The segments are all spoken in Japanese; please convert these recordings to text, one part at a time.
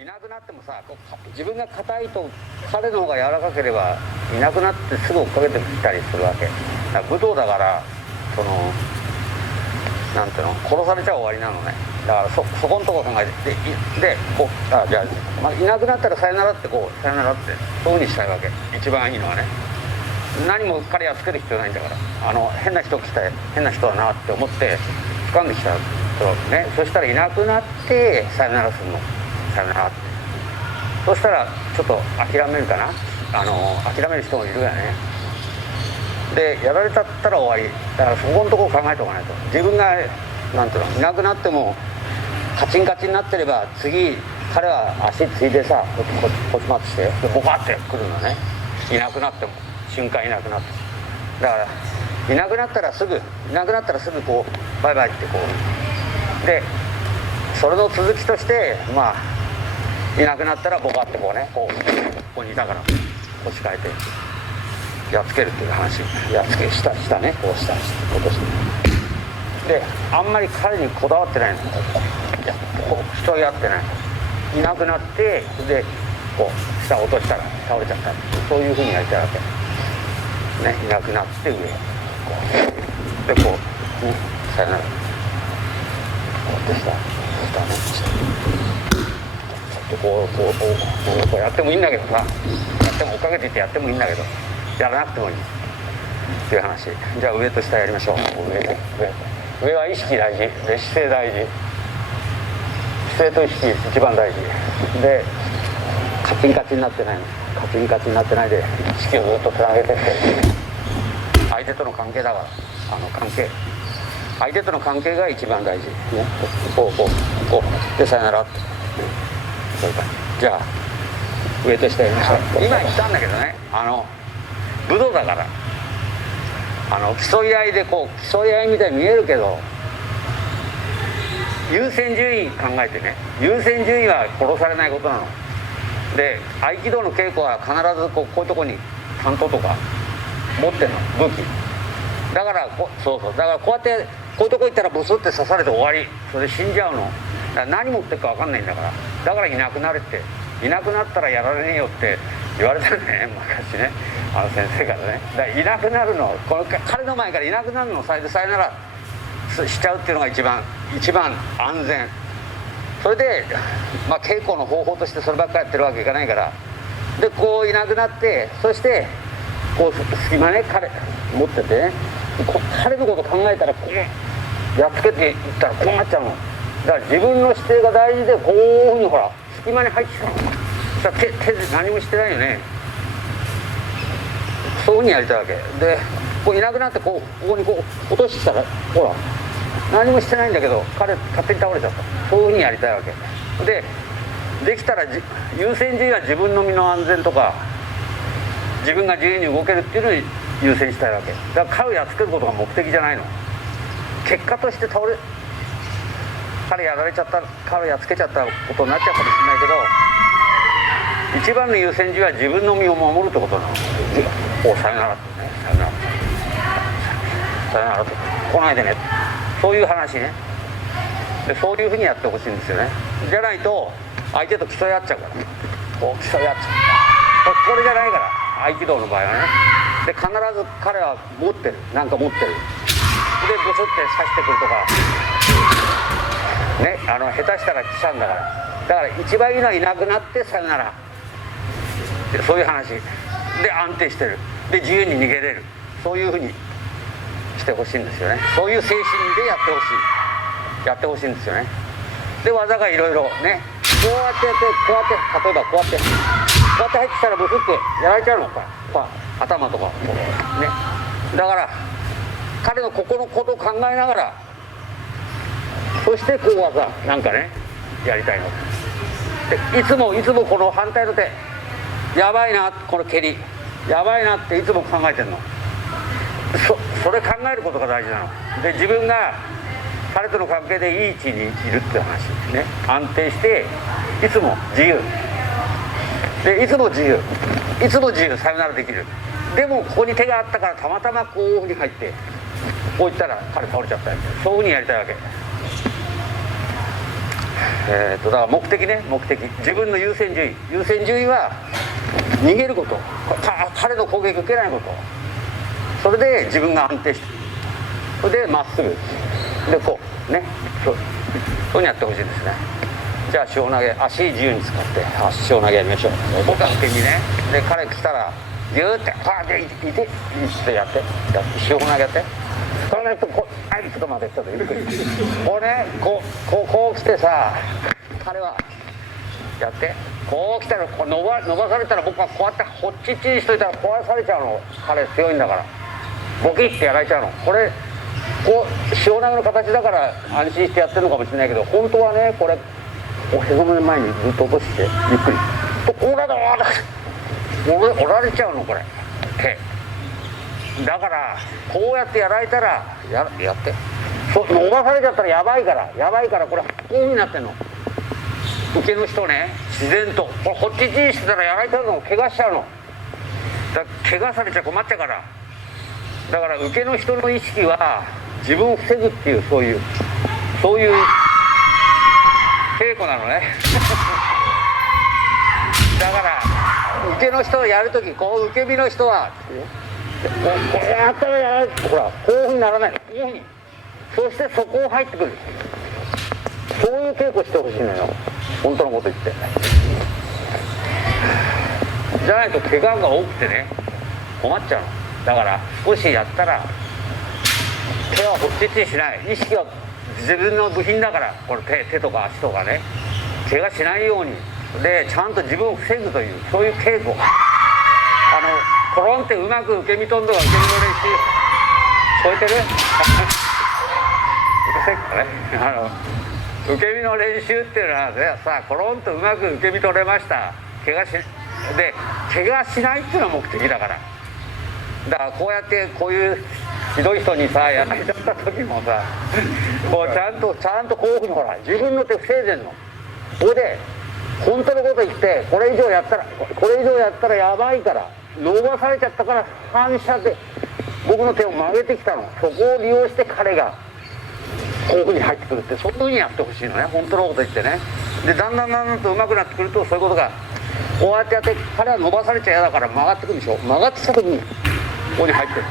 いなくなってもさ、自分が硬いと彼の方が柔らかければいなくなってすぐ追っかけてきたりするわけだから、武道だからなんていうの、殺されちゃ終わりなのね。だからそこのとこ考えてでこうじゃあ、いなくなったらさよならってさよならってそういうふうにしたいわけ。一番いいのはね、何も彼やっつける必要ないんだから、変な人来て変な人だなって思って掴んできたとね。そしたらいなくなってさよならするの。さよならって、そしたらちょっと諦めるかな。諦める人もいるよね。でやられちゃったら終わりだから、そこのとこ考えておかないと。自分がなんていうの、いなくなってもカチンカチンになってれば、次彼は足ついでさこっち回ってしてボカってくるのね。いなくなっても瞬間いなくなって、だからいなくなったらすぐこうバイバイってこうで、それの続きとしていなくなったらボカってこうね、ここにいたから腰変えてやっつけるっていう話。やっつけしたね、こうした落として、であんまり彼にこだわってないの。人やってない、いなくなってでこう下落としたら倒れちゃった、そういうふうにやりたいわけね。いなくなって上こうでこう、ね、さよならこうやって下でこうやってもいいんだけどさ、やっても追っかけていってやってもいいんだけど、やらなくてもいいっていう話。じゃあ上と下やりましょう。上は意識大事で、姿勢大事、姿勢と意識一番大事で、カチンカチンになってないの。カチンカチンになってないで意識をずっとつなげてって、相手との関係だから、相手との関係が一番大事ね。こうでさよならって、そういう感じ。じゃあ上と下やりましょう。今言ったんだけどね、武道だから競い合いで競い合いみたいに見えるけど、優先順位考えてね、優先順位は殺されないことなので、合気道の稽古は必ずこういうとこに担当とか持ってんの、武器だから。そうだからこうやってこういうとこ行ったらブスって刺されて終わり、それで死んじゃうの。だから何持ってるか分かんないんだから、だからいなくなれって、いなくなったらやられねえよって言われたね、昔ね、先生からね。だからいなくなるの、彼の前からいなくなるのをさよならしちゃうっていうのが一番安全。それで稽古の方法としてそればっかりやってるわけいかないから、でこういなくなって、そしてこう隙間ね、彼持っててね、彼のこと考えたらこうやっつけていったらこうなっちゃうの。だから自分の姿勢が大事で、こういうふうにほら隙間に入ってきたの。そしたら手で何もしてないよね。そういうふうにやりたいわけで、こういなくなってここにこう落としてきたら、ほら何もしてないんだけど彼勝手に倒れちゃった。そういうふうにやりたいわけで、できたら優先順位は自分の身の安全とか、自分が自由に動けるっていうのに優先したいわけだから。彼をやっつけることが目的じゃないの。結果として彼やられちゃった、彼をやっつけちゃったことになっちゃうかもしれないけど、一番の優先順位は自分の身を守るってことなの。さよならってね、さよならって来ないでね、そういう話ね。でそういうふうにやってほしいんですよね。じゃないと相手と競い合っちゃうから、こう競い合っちゃう。これじゃないから、合気道の場合はね。で必ず彼は持ってる、なんか持ってる。でブスって刺してくるとかね、下手したら来ちゃうんだから。だから一番いいのはいなくなってさよならで、そういう話で安定してる、で自由に逃げれる、そういうふうにしてほしいんですよね。そういう精神でやってほしいんですよね。で技がいろいろね、こうやってやって、こうやって、例えばこうやって入ってきたらブスってやられちゃうのか、頭とかね。だから彼のここのことを考えながら、そしてこう技なんかねやりたいので、いつもこの反対の手やばいな、この蹴りやばいなっていつも考えてるの。それ考えることが大事なので、自分が彼との関係でいい位置にいるって話ね。安定していつも自由で、いつも自由さよならできる。でもここに手があったからたまたまこういうふうに入ってこういったら彼倒れちゃったり、そういうふうにやりたいわけ。だから目的ね、目的、自分の優先順位は逃げること、彼の攻撃を受けないこと、それで自分が安定して、それでまっすぐでこうね、そういうふうにやってほしいですね。じゃあ塩投げ、足自由に使って塩投げやりましょう。僕は受け身ね。で彼来たらギューってパーっていってやって塩投げやって、それとこう、はい、ちょっと待って、ちょっとゆっくりこうね、こう来てさ、彼はやってこう来たらこう伸ばされたら、僕はこうやってほっちっちにしといたら壊されちゃうの。彼強いんだからボキってやられちゃうの。これこう塩投げの形だから安心してやってるのかもしれないけど、本当はね、これへその前にずっと落としてゆっくりと、これだ折られちゃうの、これ手だから、こうやってやられたらやって伸ばされちゃったらやばいから、これこういう風になってんの。受けの人ね、自然とこれこっちにしてたらやられたのを怪我しちゃうの。怪我されちゃ困っちゃうから。だから受けの人の意識は自分を防ぐっていう、そういう稽古なのねだから受けの人をやるとき、こう受け身の人はこうやったらやられて、ほらこういうふうにならない、こういうふうに、そしてそこを入ってくる、そういう稽古してほしいのよ、本当のこと言って。じゃないと怪我が多くてね、困っちゃうの。だから少しやったら手はほっちっちにしない、意識は自分の部品だから、これ手とか足とかね、怪我しないようにでちゃんと自分を防ぐという、そういう稽古。コロンってうまく受け身飛んだが受け身の練習聞こえてるうるせえからね。受け身の練習っていうのはさ、コロンとうまく受け身取れました、怪我しないっていうのが目的だから。だからこうやってこういうひどい人にさやられちゃった時もさ、こうちゃんとこういうふうにほら自分の手防いでんの。それで本当のこと言って、これ以上やったらやばいから、伸ばされちゃったから反射で僕の手を曲げてきたの。そこを利用して彼がこういうふうに入ってくるって、そういうふうにやってほしいのね、本当のこと言ってね。でだんだんと上手くなってくると、そういうことがこうやってやって、彼は伸ばされちゃ嫌だから曲がってくるでしょ。曲がってきた時にここに入ってる、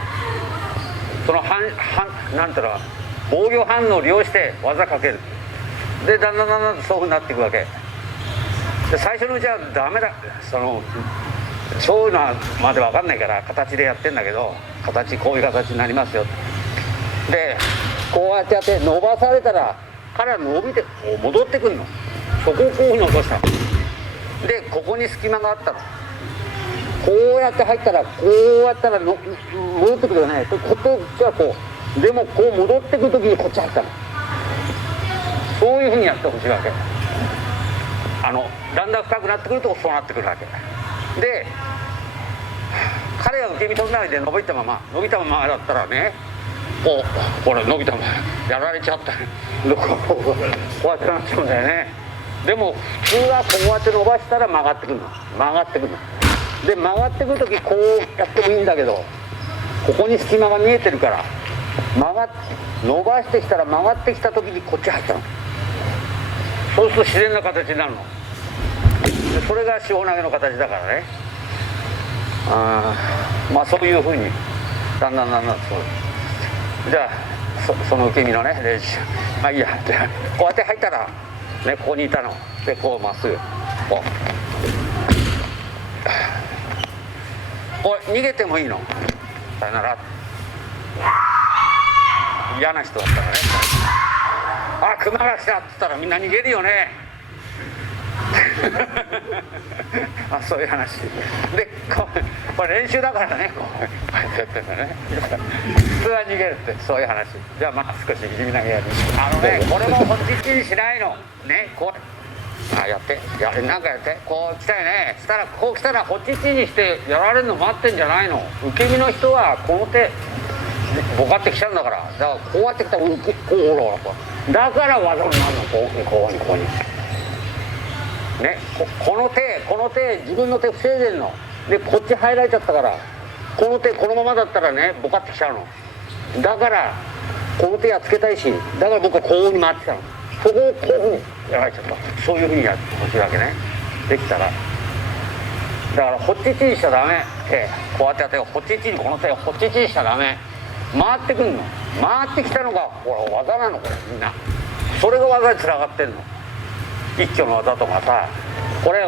そのなんていうの、防御反応を利用して技かける。でだんだんそういうふうになっていくわけで、最初のうちはダメだ、そういうのはまで分かんないから形でやってんだけど、こういう形になりますよ。でこうやってやって伸ばされたら彼は伸びて戻ってくるの。そこをこういうふうに落としたの。でここに隙間があったの。こうやって入ったら、こうやったら戻ってくるよね。こっちはこう、でもこう戻ってくる時にこっち入ったの。そういうふうにやってほしいわけ。だんだん深くなってくるとそうなってくるわけで、彼が受け身取らないで伸びたままだったらね、これ伸びたままやられちゃったこうやってなっちゃうんだよね。でも普通はこうやって伸ばしたら曲がってくるの。で曲がってくる時こうやってもいいんだけど、ここに隙間が見えてるから伸ばしてきたら、曲がってきた時にこっち入ったの。そうすると自然な形になるの。でそれが塩投げの形だからね。まあそういうふうにだんだんそう。じゃあその受け身のね練習、まあいいや。じゃあこうやって入ったらね、ここにいたので、こうまっすぐ逃げてもいいの。さよなら。嫌な人だったらね、熊が来たって言ったらみんな逃げるよねそういう話で、これ練習だからね、こうやってんだね普通は逃げるって、そういう話。じゃあまあ少し地味なゲーム、これもこっちっちにしないのね。こうやってなんかやって、こう来たよね。したらこう来たらこっちっちにしてやられるの待ってんじゃないの。受け身の人はこの手ボカってきちゃうんだから。だからこうやってきたらこうほら、だから技になるの。こうにね、この手自分の手防いでんので、こっち入られちゃったから、この手このままだったらねボカってきちゃうの。だからこの手やっつけたいし、だから僕はこうに回ってきたの。そこをこういうふうにやられちゃった。そういうふうにやってほしいわけね。できたらだからホッチチにしちゃダメ。手こうやってやってホッチチにこの手をホッチチにしちゃダメ。回ってくんの。回ってきたのがほら技なのこれみんな。それが技につながってんの。一挙の技とかさこれ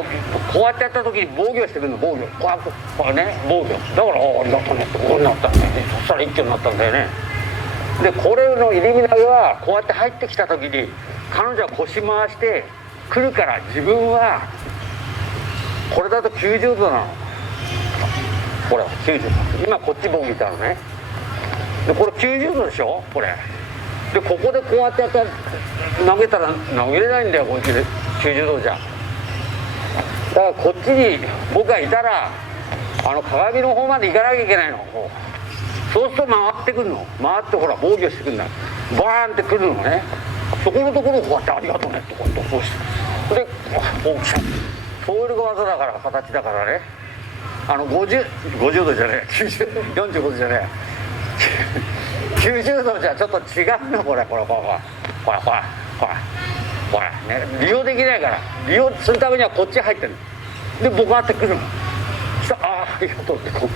こうやってやった時に防御してくるの。防御これね防御だからありがとうねってこうなったんだよね。そしたら一挙になったんだよね。でこれの入り身投げはこうやって入ってきた時に彼女は腰回してくるから自分はこれだと90度なの。これ90度今こっちボギーいたのね。でこれ90度でしょこれでここでこうやってやったら投げたら投げれないんだよこっちで90度じゃ。だからこっちに僕がいたら鏡の方まで行かなきゃいけないの。そうすると回ってくるの。回ってほら防御してくるんだ。バーンってくるのね。そこのところをこうやってありがとうねってこうやってこうしてで大きさそういう技だから形だからね。50度じゃねえ45度じゃねえ90度じゃちょっと違うのこれね利用できないから利用するためにはこっち入ってるでボカってくるの。したらありがとうってこう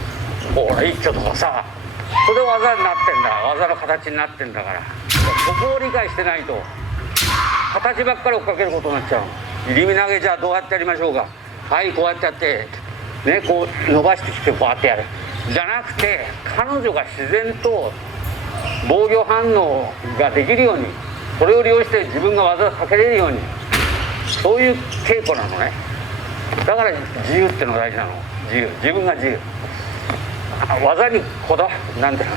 ほら一挙とかさそれ技になってんだ。技の形になってんだからそこを理解してないと形ばっかり追っかけることになっちゃうの。入り身投げじゃあどうやってやりましょうか。はいこうやってやってねこう伸ばしてきてこうやってやるじゃなくて彼女が自然と防御反応ができるようにそれを利用して自分が技をかけれるようにそういう稽古なのね。だから自由ってのが大事なの。自分が自由技になんていう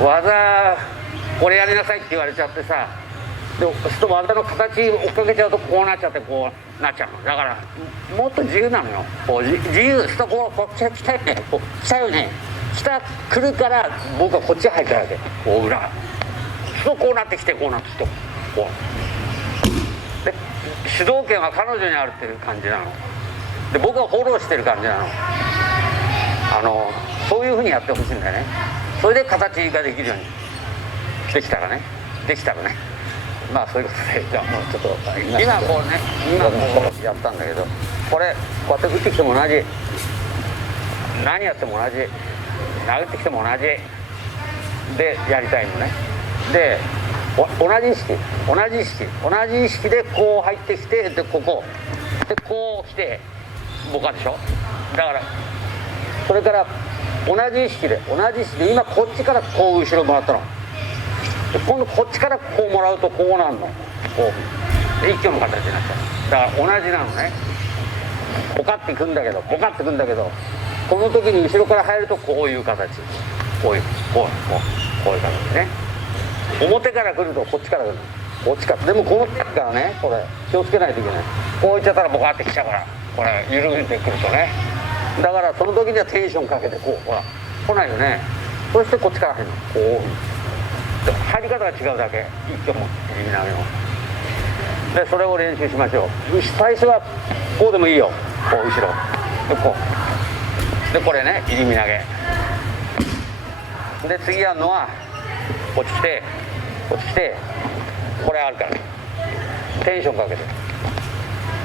の技これやりなさいって言われちゃってさでそうすると技の形を追っかけちゃうとこうなっちゃってこうなっちゃうの。だからもっと自由なのよ。こう自由するとこう来たよね来たよね来るから僕はこっち入ったわけこう裏そうこうなってきてこうなってきてこうで主導権は彼女にあるっていう感じなので僕はフォローしてる感じなの。そういうふうにやってほしいんだよね。それで形ができるようにできたらねまあそういうことでじゃあもうちょっと今こうやったんだけどこうやって打ってきても同じ何やっても同じ投げてきても同じでやりたいのね。で同じ意識でこう入ってきてでここでこう来てボカでしょ。だからそれから同じ意識で今こっちからこう後ろもらったので今度こっちからこうもらうとこうなるのこうで一挙の形になっちゃう。だから同じなのね。ボカっていくんだけどこの時に後ろから入るとこういう形こういう形ね。表から来るとこっちから来るこっちからでもこの時からねこれ気をつけないといけない。こういっちゃったらボカってきちゃうからこれ緩めてくるとねだからその時にはテンションかけてこうほら来ないよね。そしてこっちから入るのこう入り方が違うだけ一挙も入り身投げのでそれを練習しましょう。最初はこうでもいいよこう後ろでこうでこれね入り身投げで次やるのはこっち来てこれあるからテンションかけて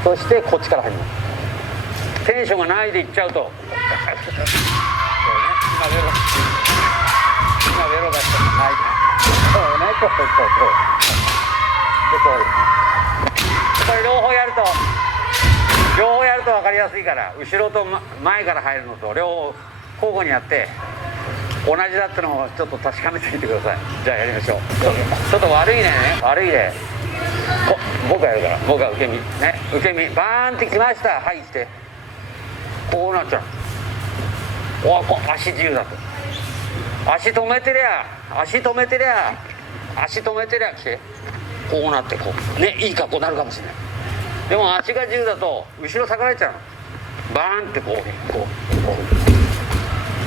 そしてこっちから入るの。テンションがないでいっちゃうと今ベロ出してないそうねこれ両方やると分かりやすいから後ろと前から入るのと両方交互にやって同じだってのをちょっと確かめてみてください。じゃあやりましょう。ちょっと悪い例僕がやるから僕が受け身バーンってきました。はい来てこうなっちゃう。足自由だと足止めてりゃ来てこうなってこうねいい格好になるかもしれない。でも足が自由だと後ろ下がられちゃうの。バーンってこう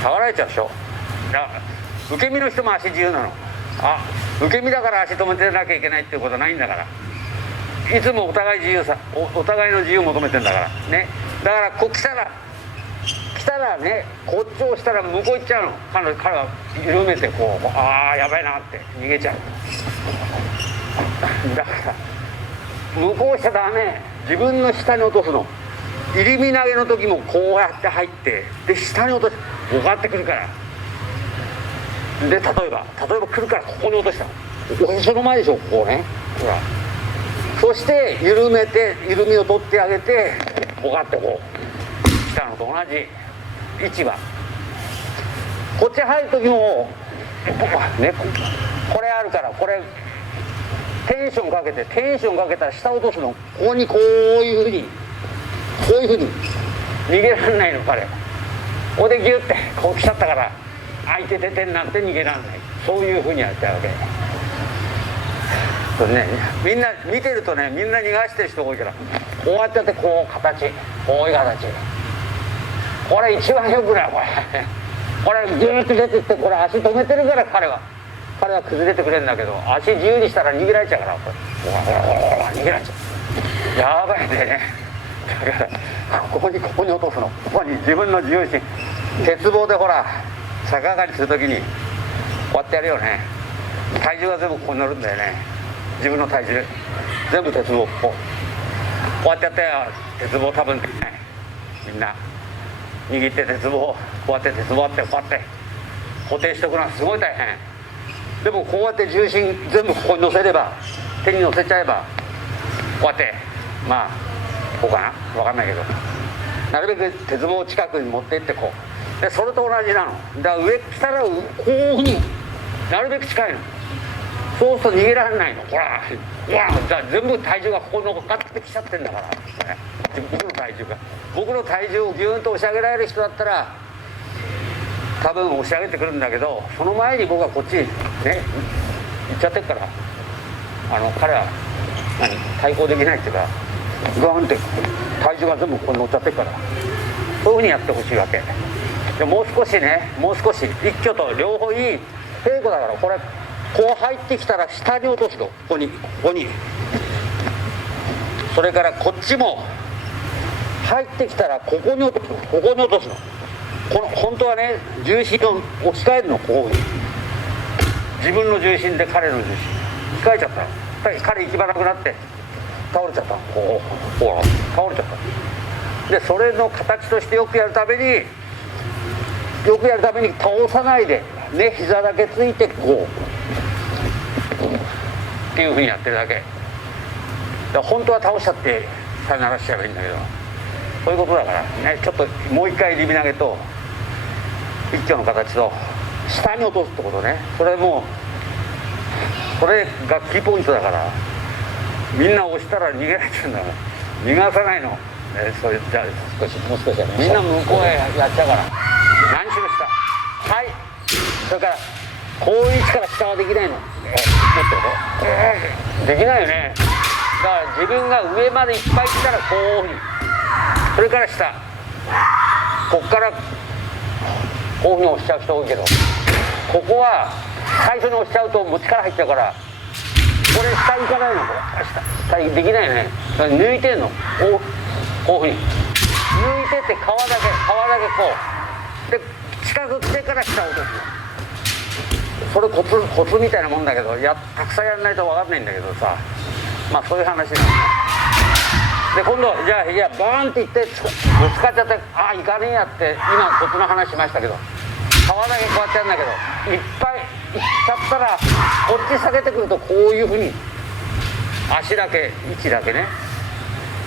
下がられちゃうでしょ。だから受け身の人も足自由なの。受け身だから足止めてなきゃいけないっていうことはないんだからいつもお互いの自由を求めてんだからね。だからこう来たらねこっちをしたら向こう行っちゃうの。彼は緩めてこうやばいなって逃げちゃう。だから向こうしちゃダメ、自分の下に落とすの。入り身投げの時もこうやって入って、で下に落としてボカってくるから、で例えば来るからここに落としたの、その前でしょ、ここね、ほら。そして緩めて、緩みを取ってあげて、ボカってこうしたのと同じ位置は。こっち入る時もね、これあるから、これテンションかけたら下落とすの。ここにこういうふうに逃げられないの彼。ここでギュッてこう来ちゃったから、相手出てんなんて逃げられない。そういうふうにやっちゃうわけ。それね、みんな見てるとね、みんな逃がしてる人多いから、こうやってやってこう形、こういう形。これ一番よくないこれ。これギューッと出てって、これ足止めてるから彼は崩れてくれるんだけど、足自由にしたら逃げられちゃうから、これ逃げられちゃう。やばいね。だからここに落とすの。ここに自分の重心、鉄棒でほら逆上がりするときにこうやってやるよね。体重が全部ここに乗るんだよね。自分の体重全部鉄棒、こうやってやったよ。鉄棒多分できない。みんな握って鉄棒、こうやって鉄棒あって、こうやって固定しておくのはすごい大変。でもこうやって重心全部ここに乗せれば、手に乗せちゃえば、こうやってまあこうかな、分かんないけど、なるべく鉄棒を近くに持っていって、こうで、それと同じなの。だから上来たらこういうふうになるべく近いの。そうすると逃げられないの。ほらだから全部体重がここに乗っかってきちゃってんだから、僕の体重をギューンと押し上げられる人だったら多分押し上げてくるんだけど、その前に僕はこっちね行っちゃってるから、彼は対抗できないっていうか、グワンって体重が全部ここに乗っちゃってるから、そういうふうにやってほしいわけで、もう少し一挙と両方いい稽古だから、これこう入ってきたら下に落とすの。ここにそれからこっちも入ってきたらここに落とすの。本当はね、重心を置き換えるの。こう自分の重心で彼の重心置き換えちゃったの。彼行き場なくなって倒れちゃった。倒れちゃった。でそれの形としてよくやるために倒さないでね、膝だけついてこうっていうふうにやってるだけ。本当は倒しちゃってさよならしちゃえばいいんだけど、そういうことだからね。ちょっともう一回リビ投げと一挙の形と下に落とすってことね。それがキーポイントだから、みんな押したら逃げられてるんだから、逃がさないの。それじゃあもう少しやみんな向こうへやっちゃうから、何しろ下、はい。それからこういう位置から下はできないの。もっとできないよね。だから自分が上までいっぱい来たらこういうふうに、それから下、こっからこういうふうに押しちゃう人多いけど、ここは最初に押しちゃうともう力入っちゃうから、これ下行かないの。これ下できないよね。だから抜いてんの。こういうふうに抜いてって、皮だけこうで近く来てから下を落とすの。それコツみたいなもんだけど、たくさんやらないと分かんないんだけどさ、まあそういう話なんだ。で今度じゃあバーンっていってぶつかっちゃって、ああいかねえやって、今コツの話しましたけど、皮だけこうやってやるんだけど、いっぱいいっちゃったらこっち下げてくると、こういうふうに足だけ位置だけね、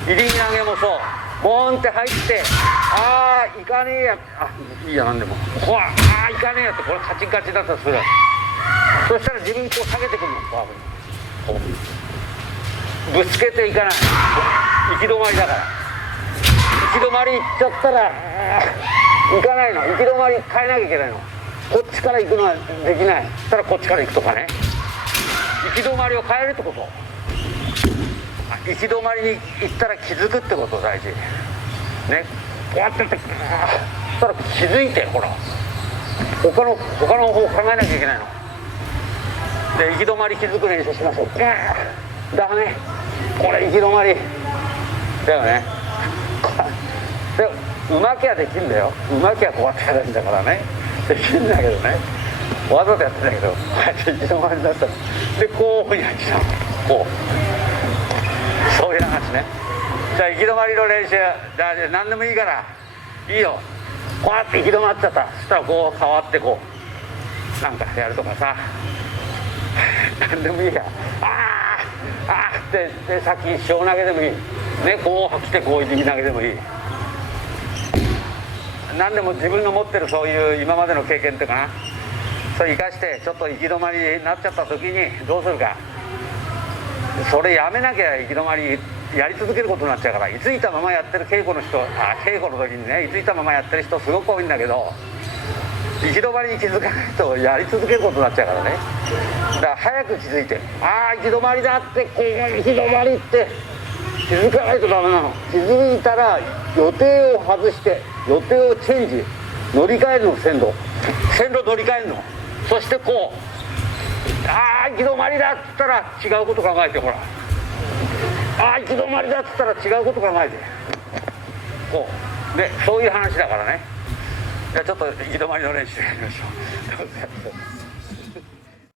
入り投げもそう、ボーンって入って、ああいかねえや、いいや、なんでもああいかねえやって、これカチンカチンだったとする。そしたら自分こう下げてくるの。こうぶつけていかない、行き止まりだから。行き止まり行っちゃったら行かないの。行き止まり変えなきゃいけないの。こっちから行くのはできない。そしたらこっちから行くとかね、行き止まりを変えるってこと。行き止まりに行ったら気づくってこと大事ね。こうやってそしたら気づいて、ほら他の方を考えなきゃいけないので、行き止まり気づく練習しましょう。ダメ、これ行き止まりだよね。でうまきゃできんだよ。うまきゃこうやってやるんだからね、できんだけどね、わざとやってんだけど、こうやって行き止まりになったら、でこういうふうにやっちゃう。こう、そういう話ね。じゃあ行き止まりの練習、じゃあ何でもいいからいいよ、こうやって行き止まっちゃった、そしたらこう変わってこうなんかやるとかさ何でもいいや、あーあーってさっき塩投げでもいいね、こう来てこう指投げでもいい、何でも自分の持ってるそういう今までの経験っていうかな、それ生かしてちょっと行き止まりになっちゃった時にどうするか、それやめなきゃ行き止まりやり続けることになっちゃうから、いついたままやってる稽古の人、稽古の時にね、いついたままやってる人すごく多いんだけど、行き止まりに気づかないとやり続けることになっちゃうからね。だから早く気づいて、ああ行き止まりだって、こう行き止まりって気づかないとダメなの。気づいたら予定を外して予定をチェンジ、乗り換えるの、線路乗り換えるの。そしてこう、ああ行き止まりだっつったら違うこと考えて、ほら、ああ行き止まりだっつったら違うこと考えて、こうね、そういう話だからね。じゃあちょっと行き止まりの練習やりましょう。